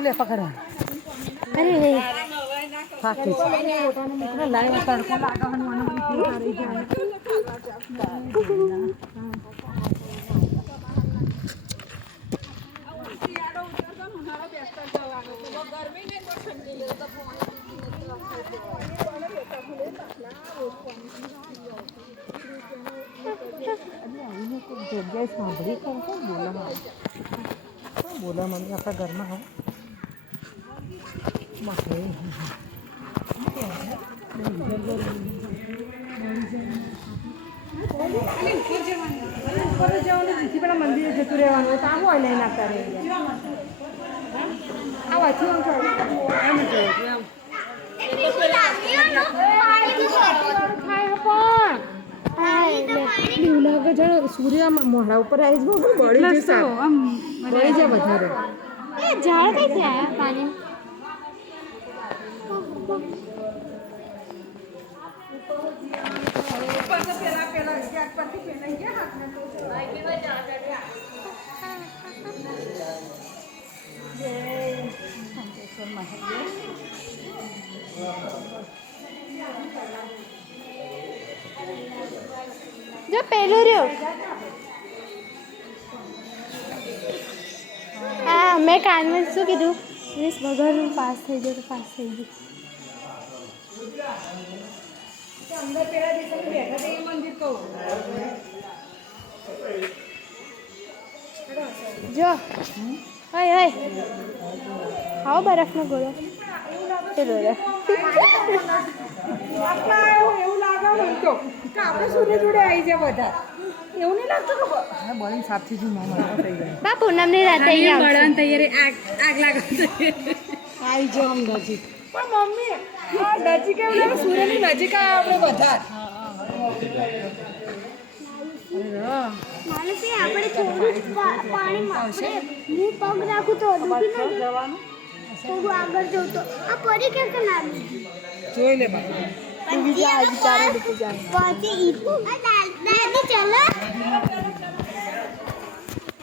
ले पकड़ अरे फाकी लाइन तड़को लागा हनुमान रही जाए जग्या सांभळी बोला मम्मी आता घरमा हो મંદિર જતું રહેવાનું તો આવું હોય લઈને આવતા રહે આવાથી સૂર્ય મોઢા ઉપર આવી બળી જશે બળી જાય વધારે ઝાડ કઈથી આવ્યા પાણી જો પેલું રહ્યો હા મેં કાનમાં શું કીધું વીસ વગર પાસ થઈ ગયો તો પાસ થઈ ગયું અંદર પેલા દિવસે બેઠા તે મંદિર કહું જો હાય હાય ખાઓ બરફનો ગોળો ચલો રે એવું લાગે મને તો કે આપણે સૂર્ય જોડે આવી જાય બધા એવું નહીં લાગતું કે હા બળીને સાફ થઈ ગયું મામા થઈ ગયા બા પૂનમની રાતે અહીંયા બળવાની તૈયારી આગ લાગે આવી જાઓ આમ નજીક પણ મમ્મી આ નજીક એવું લાગે સૂર્યની નજીક આપણે બધા માનસી આપણે થોડું પાણીમાં આપણે હું પગ રાખું તો ડૂબી ના જવાનું થોડું આગળ જવું તો આ પરી કેમ કે ના જોઈ લે બાપા પછી દાદી ચલો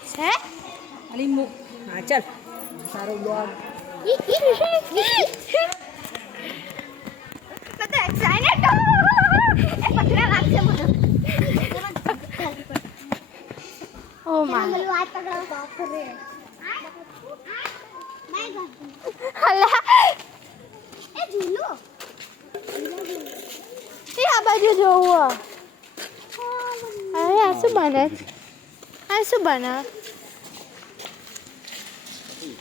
છે અલી હા ચાલ સારો બ્લોગ બધા એક્સાઇટેડ એ પકડા લાગશે મને ઓ માં મને વાત પકડો બાપ રે હલા એ ઝૂલો એ આ બાજુ જોવો અરે આ શું બને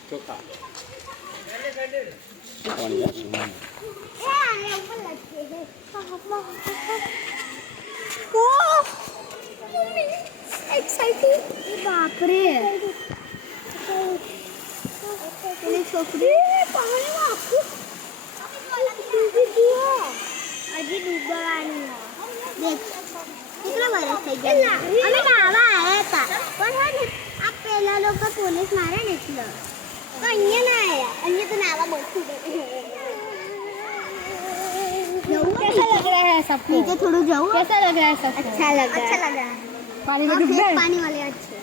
ચોખા एक्साइटेड बाप रे ये छोकरी पाણીમાં આખું ડૂબી ગયો હજી ડૂબવાની દેખ કેટલા વર્ષ થઈ ગયા અમે નાવા આવ્યા હતા પણ હે આ પેલા લોકો પોલીસ મારે ને એટલે તો અહીંયા ના આયા અહીંયા तो नावा बहुत कैसा लग रहा है सबको नीचे थोड़ा जाओ कैसा लग रहा है सबको अच्छा लग रहा है पानी में डूब गए पानी वाले अच्छे